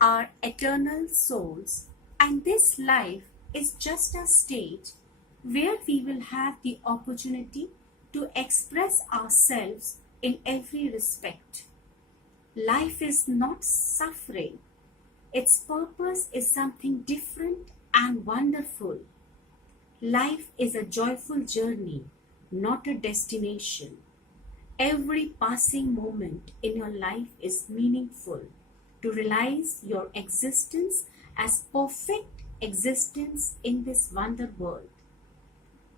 are eternal souls, and this life is just a stage where we will have the opportunity to express ourselves in every respect. Life is not suffering, its purpose is something different and wonderful. Life is a joyful journey, not a destination. Every passing moment in your life is meaningful. To realize your existence as perfect existence in this wonder world.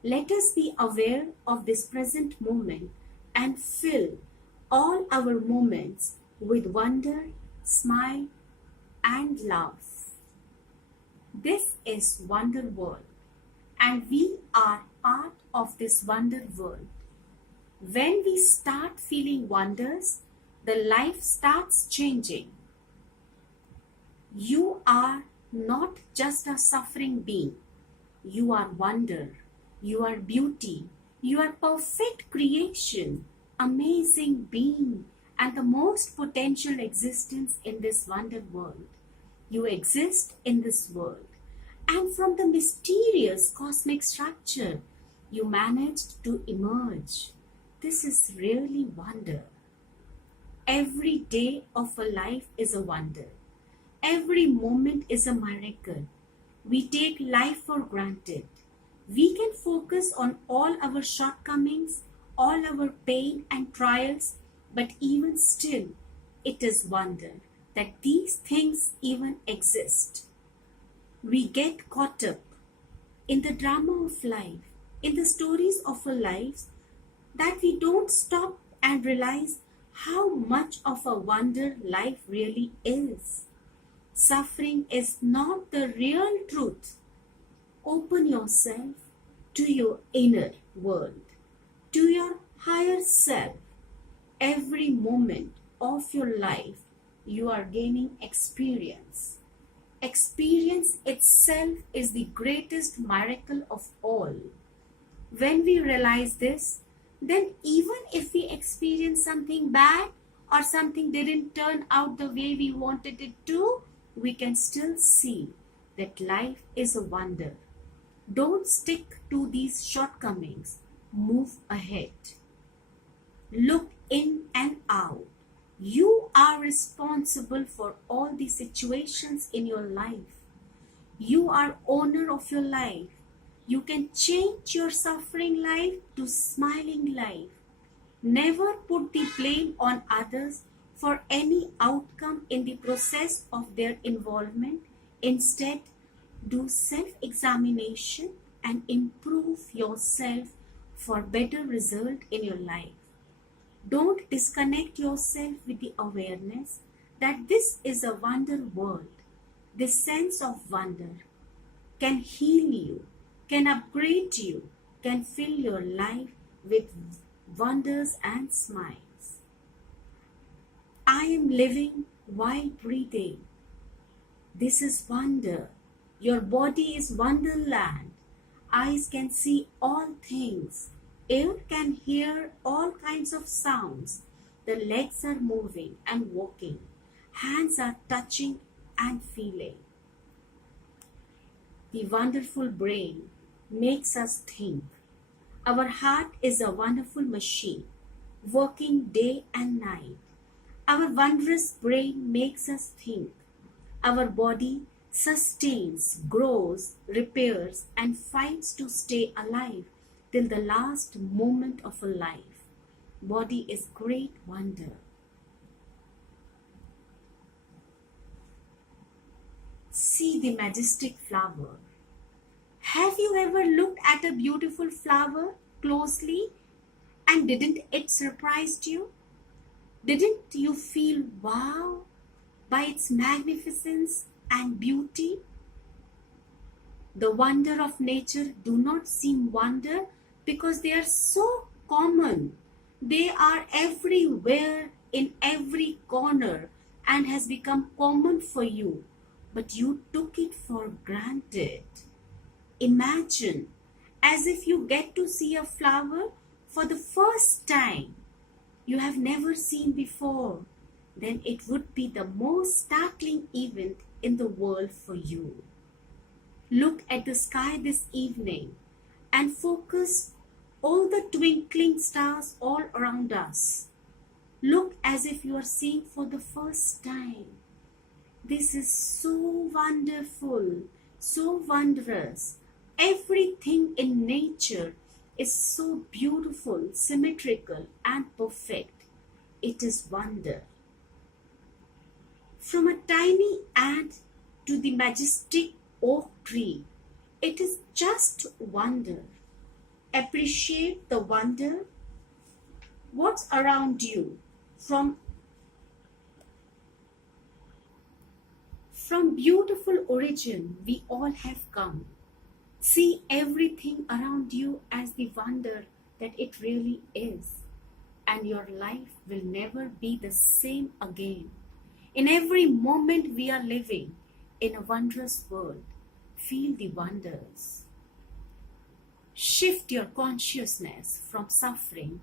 Let us be aware of this present moment and fill all our moments with wonder, smile, and love. This is Wonder World, and we are part of this wonder world. When we start feeling wonders, the life starts changing. You are not just a suffering being. You are wonder. You are beauty. You are perfect creation, amazing being, and the most potential existence in this wonder world. You exist in this world. And from the mysterious cosmic structure, you managed to emerge. This is really wonder. Every day of a life is a wonder. Every moment is a miracle. We take life for granted. We can focus on all our shortcomings, all our pain and trials, but even still, it is wonder that these things even exist. We get caught up in the drama of life, in the stories of our lives, that we don't stop and realize how much of a wonder life really is. Suffering is not the real truth. Open yourself to your inner world, to your higher self. Every moment of your life, you are gaining experience. Experience itself is the greatest miracle of all. When we realize this, then even if we experience something bad or something didn't turn out the way we wanted it to, we can still see that life is a wonder. Don't stick to these shortcomings. Move ahead. Look in and out. You are responsible for all the situations in your life. You are owner of your life. You can change your suffering life to smiling life. Never put the blame on others for any outcome in the process of their involvement. Instead, do self-examination and improve yourself for better result in your life. Don't disconnect yourself with the awareness that this is a wonder world. This sense of wonder can heal you, can upgrade you, can fill your life with wonders and smiles. I am living while breathing. This is wonder. Your body is wonderland. Eyes can see all things. Ear can hear all kinds of sounds. The legs are moving and walking. Hands are touching and feeling. The wonderful brain makes us think. Our heart is a wonderful machine, working day and night. Our wondrous brain makes us think. Our body sustains, grows, repairs, and fights to stay alive till the last moment of a life. Body is great wonder. See the majestic flower. Have you ever looked at a beautiful flower closely and didn't it surprise you? Didn't you feel wow by its magnificence and beauty? The wonder of nature do not seem wonder because they are so common. They are everywhere in every corner and has become common for you, but you took it for granted. Imagine as if you get to see a flower for the first time you have never seen before. then it would be the most startling event in the world for you. Look at the sky this evening and focus all the twinkling stars all around us. Look as if you are seeing for the first time. This is so wonderful, so wondrous. Everything in nature is so beautiful, symmetrical, and perfect. It is wonder. From a tiny ant to the majestic oak tree, it is just wonder. Appreciate the wonder. What's around you? From beautiful origin, we all have come. See everything around you as the wonder that it really is, and your life will never be the same again. In every moment we are living in a wondrous world, feel the wonders. Shift your consciousness from suffering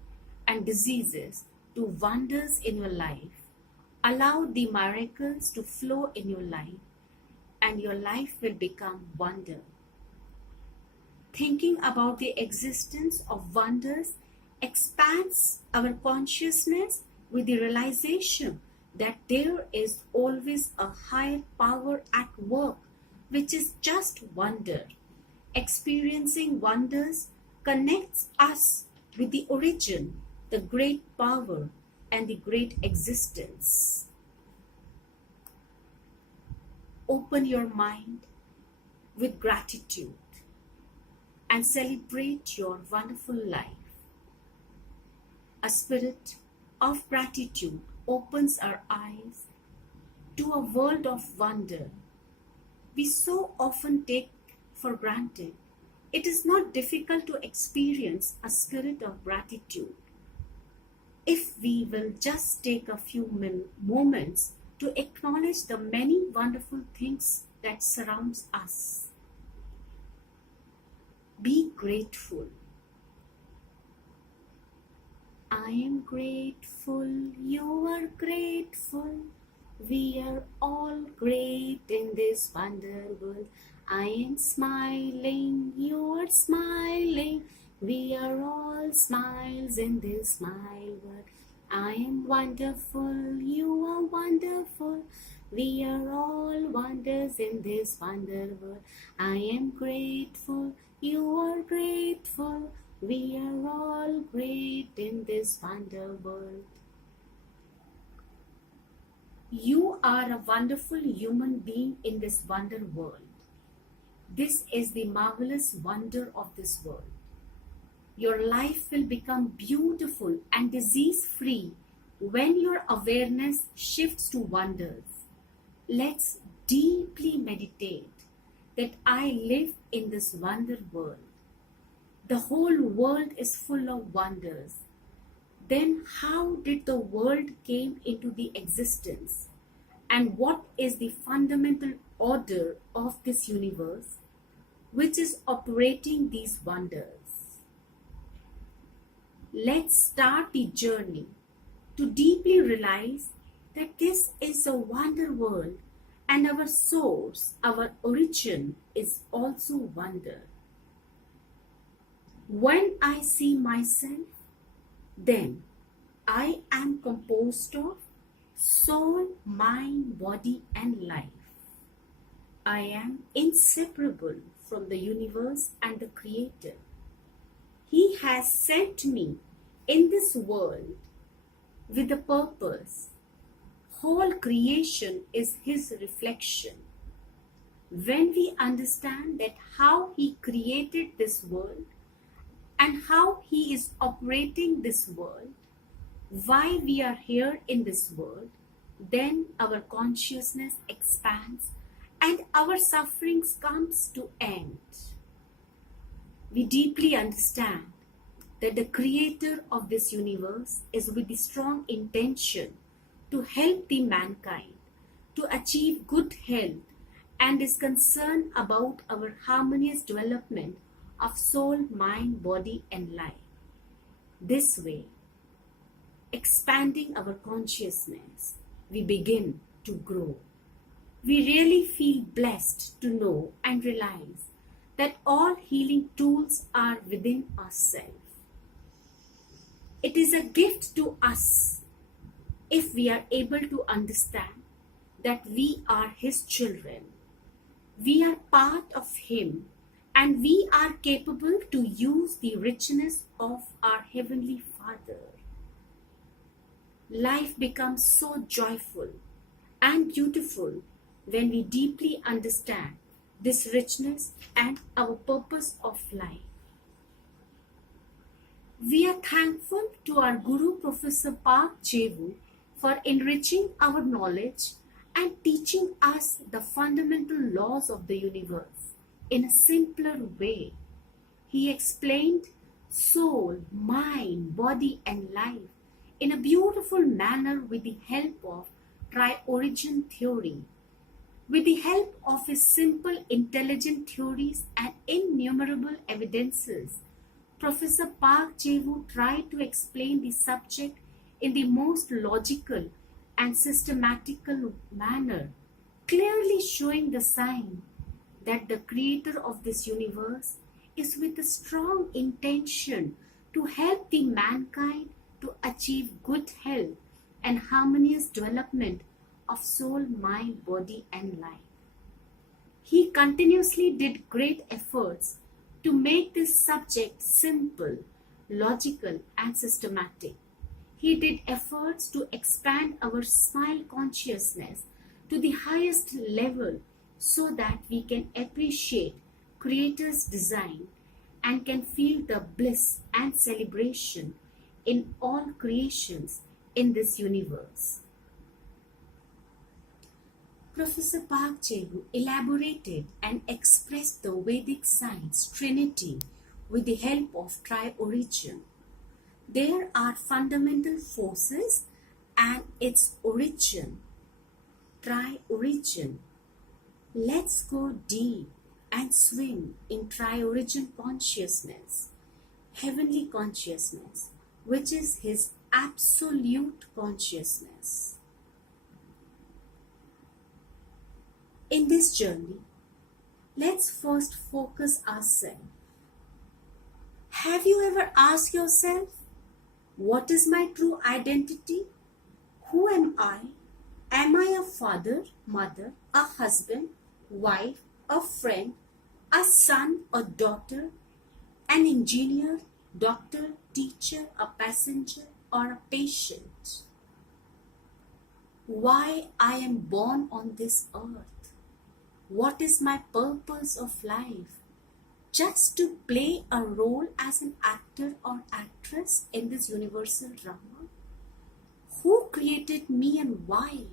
and diseases to wonders in your life. Allow the miracles to flow in your life, and your life will become wonder. Thinking about the existence of wonders expands our consciousness with the realization that there is always a higher power at work, which is just wonder. Experiencing wonders connects us with the origin, the great power, and the great existence. Open your mind with gratitude and celebrate your wonderful life. A spirit of gratitude opens our eyes to a world of wonder we so often take for granted. It is not difficult to experience a spirit of gratitude if we will just take a few moments to acknowledge the many wonderful things that surrounds us. Be grateful. I am grateful, you are grateful. We are all great in this wonder world. I am smiling, you are smiling. We are all smiles in this smile world. I am wonderful, you are wonderful. We are all wonders in this wonder world. I am grateful, you are grateful. We are all great in this wonder world. You are a wonderful human being in this wonder world. This is the marvelous wonder of this world. Your life will become beautiful and disease-free when your awareness shifts to wonders. Let's deeply meditate that I live in this wonder world. The whole world is full of wonders. Then how did the world came into the existence? And what is the fundamental order of this universe which is operating these wonders? Let's start the journey to deeply realize that this is a wonder world and our source, our origin is also wonder. When I see myself, then I am composed of soul, mind, body and life. I am inseparable from the universe and the Creator. He has sent me in this world with a purpose. Whole creation is His reflection. When we understand that how He created this world and how He is operating this world, why we are here in this world, then our consciousness expands and our sufferings comes to end. We deeply understand that the Creator of this universe is with the strong intention to help the mankind to achieve good health and is concerned about our harmonious development of soul, mind, body and life. This way, expanding our consciousness, we begin to grow. We really feel blessed to know and realize that all healing tools are within ourselves. It is a gift to us if we are able to understand that we are His children. We are part of Him and we are capable to use the richness of our Heavenly Father. Life becomes so joyful and beautiful when we deeply understand this richness and our purpose of life. We are thankful to our Guru Professor Park Chevu for enriching our knowledge and teaching us the fundamental laws of the universe in a simpler way. He explained soul, mind, body and life in a beautiful manner with the help of TRIORIGIN theory. With the help of his simple, intelligent theories and innumerable evidences, Professor Park Chevu tried to explain the subject in the most logical and systematical manner, clearly showing the sign that the creator of this universe is with a strong intention to help the mankind to achieve good health and harmonious development of soul, mind, body and life. He continuously did great efforts to make this subject simple, logical and systematic. He did efforts to expand our smile consciousness to the highest level so that we can appreciate Creator's design and can feel the bliss and celebration in all creations in this universe. Professor Park Chevu elaborated and expressed the Vedic science Trinity with the help of TRIORIGIN. There are fundamental forces and its origin. TRIORIGIN. Let's go deep and swim in TRIORIGIN consciousness, heavenly consciousness, which is His absolute consciousness. In this journey, let's first focus ourselves. Have you ever asked yourself, what is my true identity? Who am I? Am I a father, mother, a husband, wife, a friend, a son or daughter, an engineer, doctor, teacher, a passenger, or a patient? Why I am born on this earth? What is my purpose of life? Just to play a role as an actor or actress in this universal drama? Who created me and why?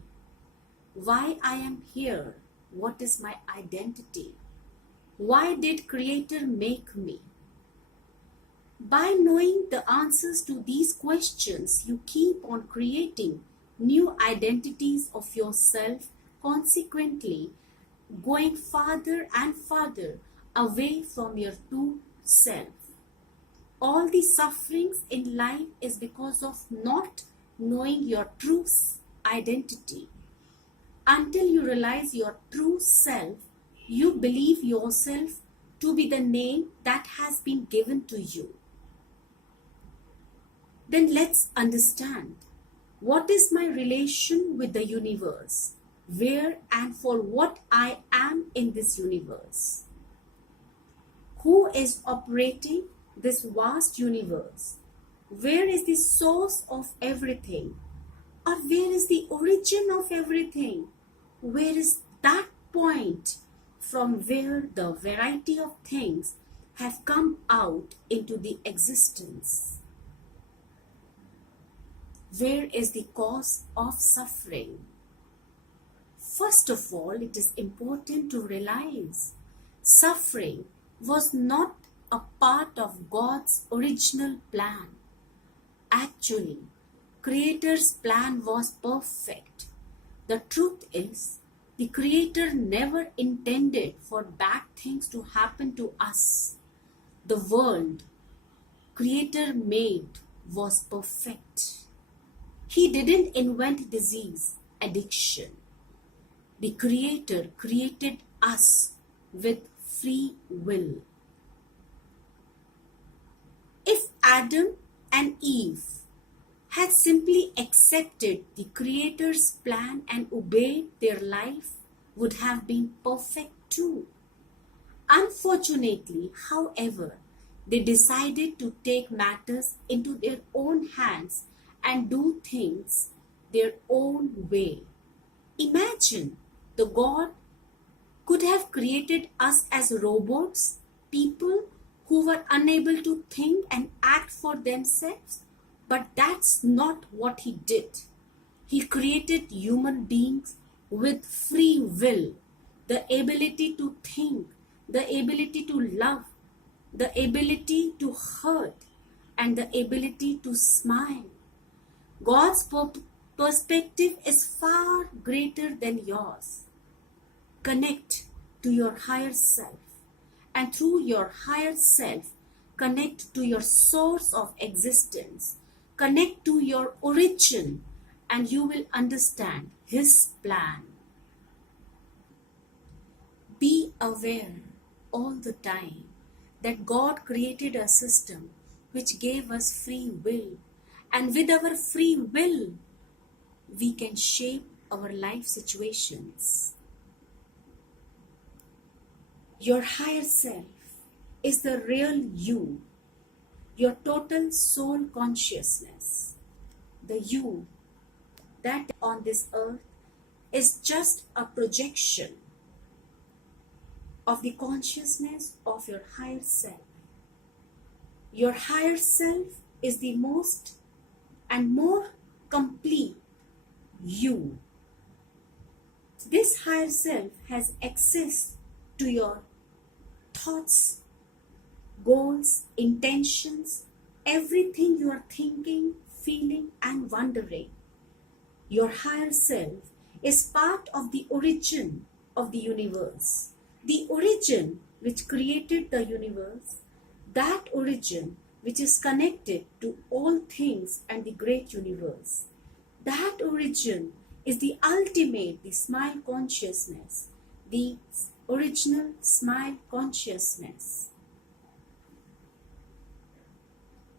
Why I am here? What is my identity? Why did Creator make me? By knowing the answers to these questions, you keep on creating new identities of yourself, consequently going farther and farther away from your true self. All the sufferings in life is because of not knowing your true identity. Until you realize your true self, you believe yourself to be the name that has been given to you. Then let's understand, what is my relation with the universe? Where and for what I am in this universe? Who is operating this vast universe? Where is the source of everything? Or where is the origin of everything? Where is that point from where the variety of things have come out into the existence? Where is the cause of suffering? First of all, it is important to realize suffering was not a part of God's original plan. Actually, Creator's plan was perfect. The truth is, the Creator never intended for bad things to happen to us. The world Creator made was perfect. He didn't invent disease addiction. The Creator created us with free will. If Adam and Eve had simply accepted the Creator's plan and obeyed, their life would have been perfect too. Unfortunately, however, they decided to take matters into their own hands and do things their own way. Imagine the God could have created us as robots, people who were unable to think and act for themselves. But that's not what He did. He created human beings with free will, the ability to think, the ability to love, the ability to hurt, and the ability to smile. God's perspective is far greater than yours. Connect to your higher self, and through your higher self, connect to your source of existence. Connect to your origin, and you will understand His plan. Be aware all the time that God created a system which gave us free will, and with our free will, we can shape our life situations. Your higher self is the real you, your total soul consciousness. The you that on this earth is just a projection of the consciousness of your higher self. Your higher self is the most and more complete you. This higher self has access to your thoughts, goals, intentions, everything you are thinking, feeling, and wondering. Your higher self is part of the origin of the universe. The origin which created the universe, that origin which is connected to all things and the great universe. That origin is the ultimate, the smile consciousness, the original smile consciousness.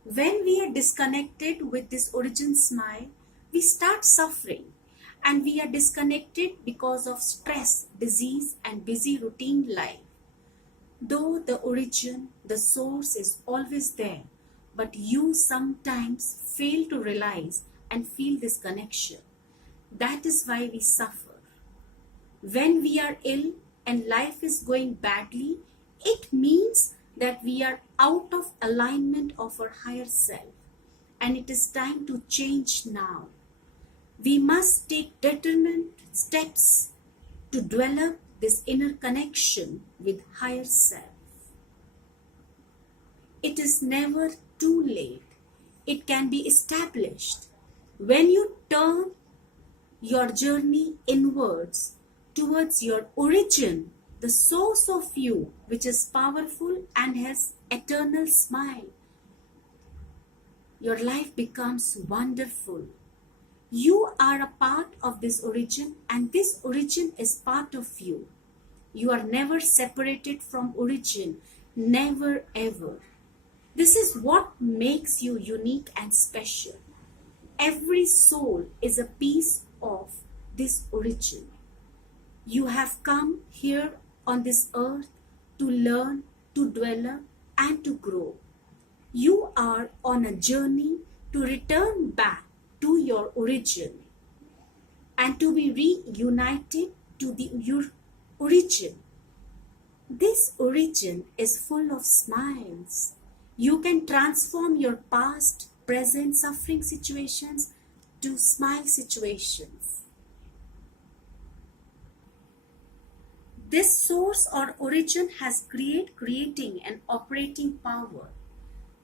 When we are disconnected with this origin smile, we start suffering, and we are disconnected because of stress, disease, and busy routine life. Though the origin, the source is always there, but you sometimes fail to realize and feel this connection. That is why we suffer. When we are ill and life is going badly, it means that we are out of alignment of our higher self, and it is time to change now. We must take determined steps to develop this inner connection with higher self. It is never too late. It can be established. When you turn your journey inwards towards your origin, the source of you, which is powerful and has eternal smile, your life becomes wonderful. You are a part of this origin, and this origin is part of you. You are never separated from origin, never ever. This is what makes you unique and special. Every soul is a piece of this origin. You have come here on this earth to learn, to develop, and to grow. You are on a journey to return back to your origin and to be reunited to your origin. This origin is full of smiles. You can transform your past, present suffering situations to smile situations. This source or origin has creating and operating power.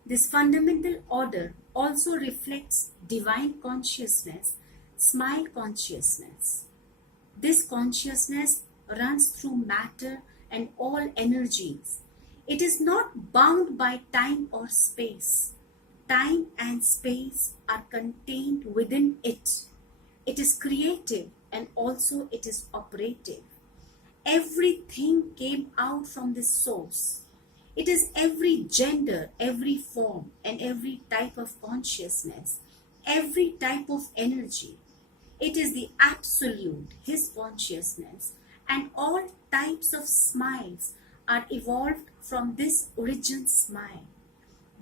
This fundamental order also reflects divine consciousness, smile consciousness. This consciousness runs through matter and all energies. It is not bound by time or space. Time and space are contained within it. It is creative and also it is operative. Everything came out from this source. It is every gender, every form, and every type of consciousness, every type of energy. It is the absolute, his consciousness, and all types of smiles are evolved from this origin smile.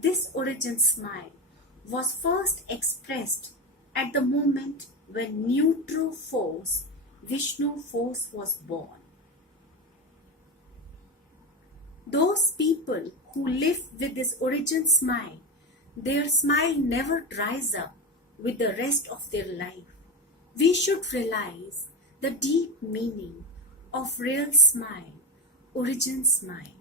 This origin smile was first expressed at the moment when neutral force, Vishnu force, was born. Those people who live with this origin smile, their smile never dries up with the rest of their life. We should realize the deep meaning of real smile, origin smile.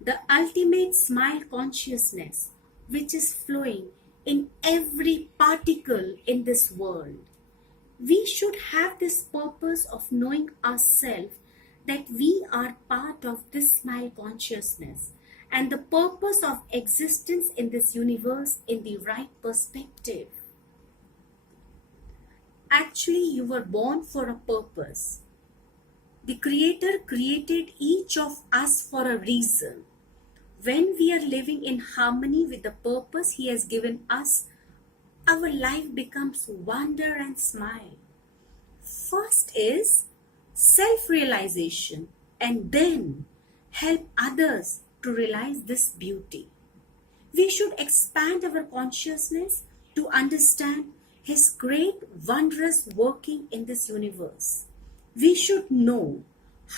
The ultimate smile consciousness which is flowing in every particle in this world. We should have this purpose of knowing ourselves, that we are part of this smile consciousness and the purpose of existence in this universe in the right perspective. Actually, you were born for a purpose. The Creator created each of us for a reason. When we are living in harmony with the purpose He has given us, our life becomes wonder and smile. First is self-realization, and then help others to realize this beauty. We should expand our consciousness to understand His great wondrous working in this universe. We should know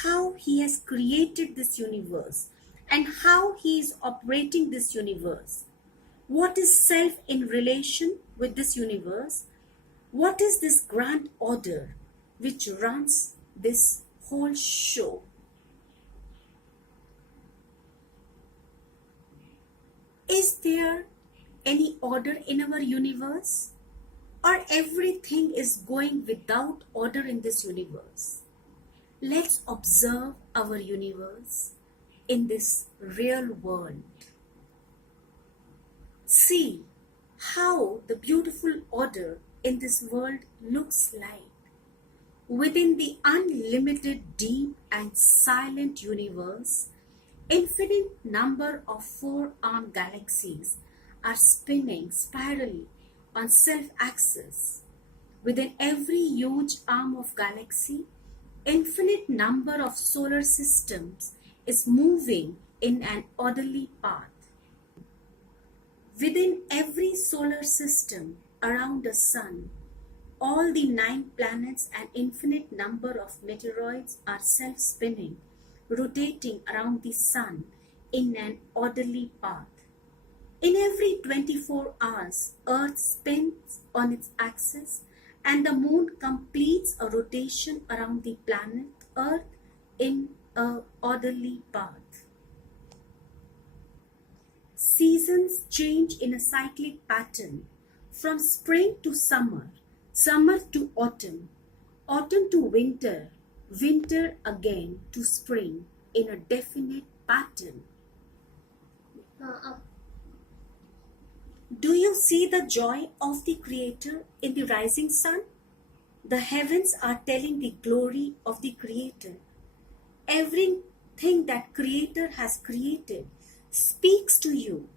how He has created this universe and how He is operating this universe. What is self in relation with this universe? What is this grand order which runs this whole show? Is there any order in our universe? Or everything is going without order in this universe? Let's observe our universe in this real world. See how the beautiful order in this world looks like. Within the unlimited, deep and silent universe, infinite number of four-armed galaxies are spinning spirally on self-axis. Within every huge arm of galaxy, infinite number of solar systems is moving in an orderly path. Within every solar system around the sun, all the 9 planets and infinite number of meteoroids are self-spinning, rotating around the sun in an orderly path. In every 24 hours, Earth spins on its axis and the moon completes a rotation around the planet Earth in an orderly path. Seasons change in a cyclic pattern from spring to summer, summer to autumn, autumn to winter, winter again to spring in a definite pattern. Do you see the joy of the Creator in the rising sun? The heavens are telling the glory of the Creator. Everything that Creator has created speaks to you.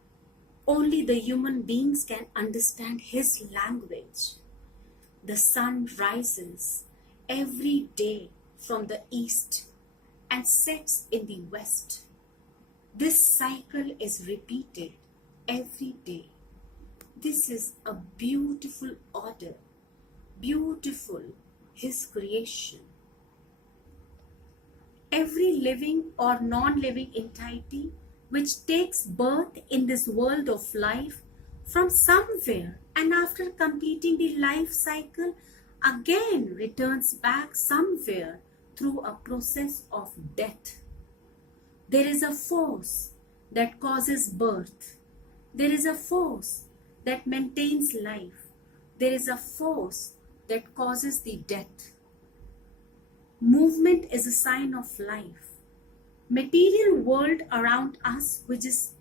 Only the human beings can understand His language. The sun rises every day from the east and sets in the west. This cycle is repeated every day. This is a beautiful order, beautiful His creation. Every living or non-living entity which takes birth in this world of life from somewhere and after completing the life cycle again returns back somewhere through a process of death. There is a force that causes birth. There is a force that maintains life. There is a force that causes the death. Movement is a sign of life. Material world around us, which is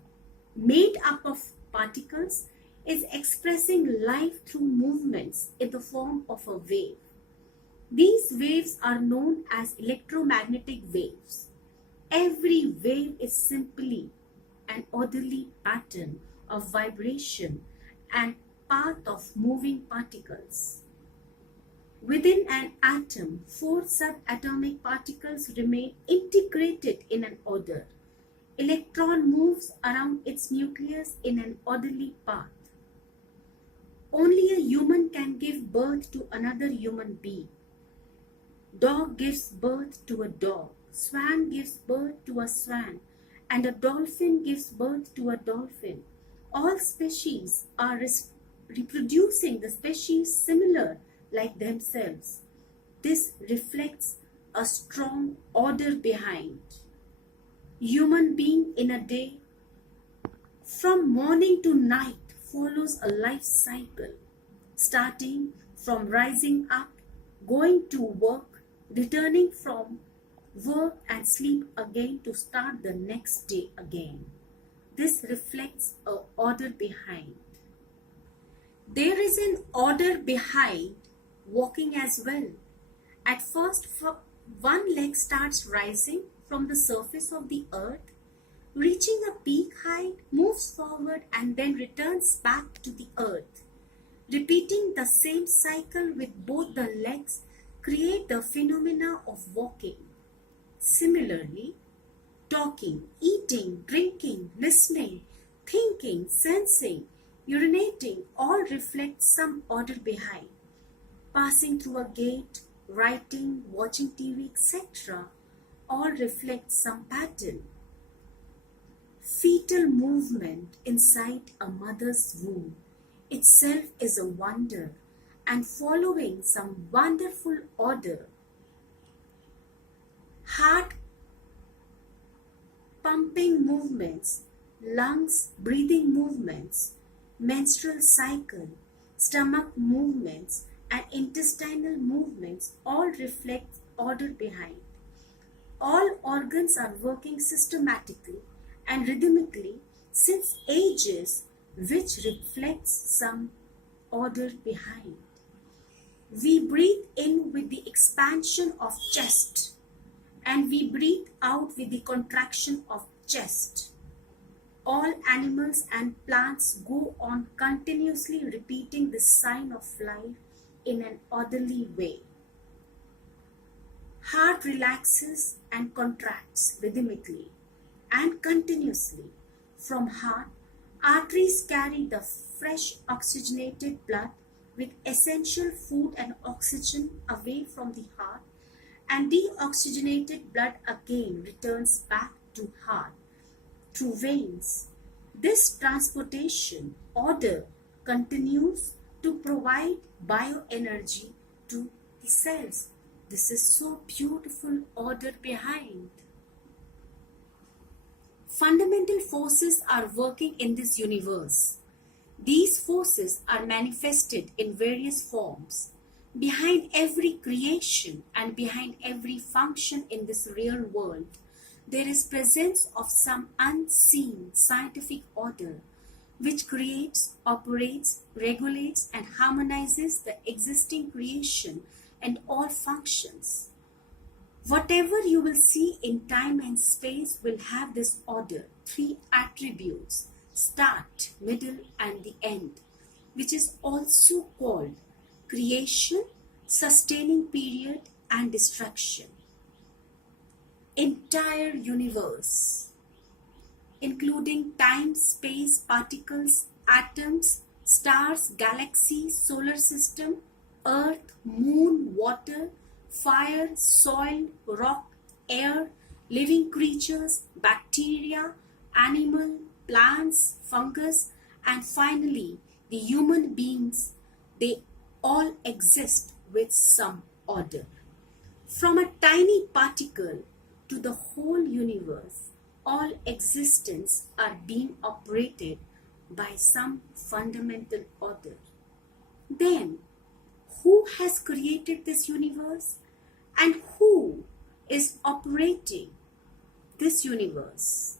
made up of particles, is expressing life through movements in the form of a wave. These waves are known as electromagnetic waves. Every wave is simply an orderly pattern of vibration and path of moving particles. Within an atom, 4 subatomic particles remain integrated in an order. Electron moves around its nucleus in an orderly path. Only a human can give birth to another human being. Dog gives birth to a dog, swan gives birth to a swan, and a dolphin gives birth to a dolphin. All species are reproducing the species similar like themselves. This reflects a strong order behind. Human being in a day, from morning to night, follows a life cycle, starting from rising up, going to work, returning from work and sleep again to start the next day again. This reflects an order behind. There is an order behind walking as well. At first, one leg starts rising from the surface of the earth, reaching a peak height, moves forward and then returns back to the earth. Repeating the same cycle with both the legs create the phenomena of walking. Similarly, talking, eating, drinking, listening, thinking, sensing, urinating all reflect some order behind. Passing through a gate, writing, watching TV, etc. all reflect some pattern. Fetal movement inside a mother's womb itself is a wonder and following some wonderful order. Heart pumping movements, lungs breathing movements, menstrual cycle, stomach movements and intestinal movements all reflect order behind. All organs are working systematically and rhythmically since ages, which reflects some order behind. We breathe in with the expansion of chest and we breathe out with the contraction of chest. All animals and plants go on continuously repeating this sign of life in an orderly way. Heart relaxes and contracts rhythmically and continuously. From heart, arteries carry the fresh oxygenated blood with essential food and oxygen away from the heart, and deoxygenated blood again returns back to heart through veins. This transportation order continues to provide bioenergy to the cells. This is so beautiful order behind. Fundamental forces are working in this universe. These forces are manifested in various forms. Behind every creation and behind every function in this real world, there is presence of some unseen scientific order which creates, operates, regulates and harmonizes the existing creation and all functions. Whatever you will see in time and space will have this order, 3 attributes, start, middle and the end, which is also called creation, sustaining period and destruction. Entire universe, including time, space, particles, atoms, stars, galaxies, solar system, earth, moon, water, fire, soil, rock, air, living creatures, bacteria, animal, plants, fungus, and finally the human beings, they all exist with some order. From a tiny particle to the whole universe, all existence are being operated by some fundamental order. Then, who has created this universe and who is operating this universe?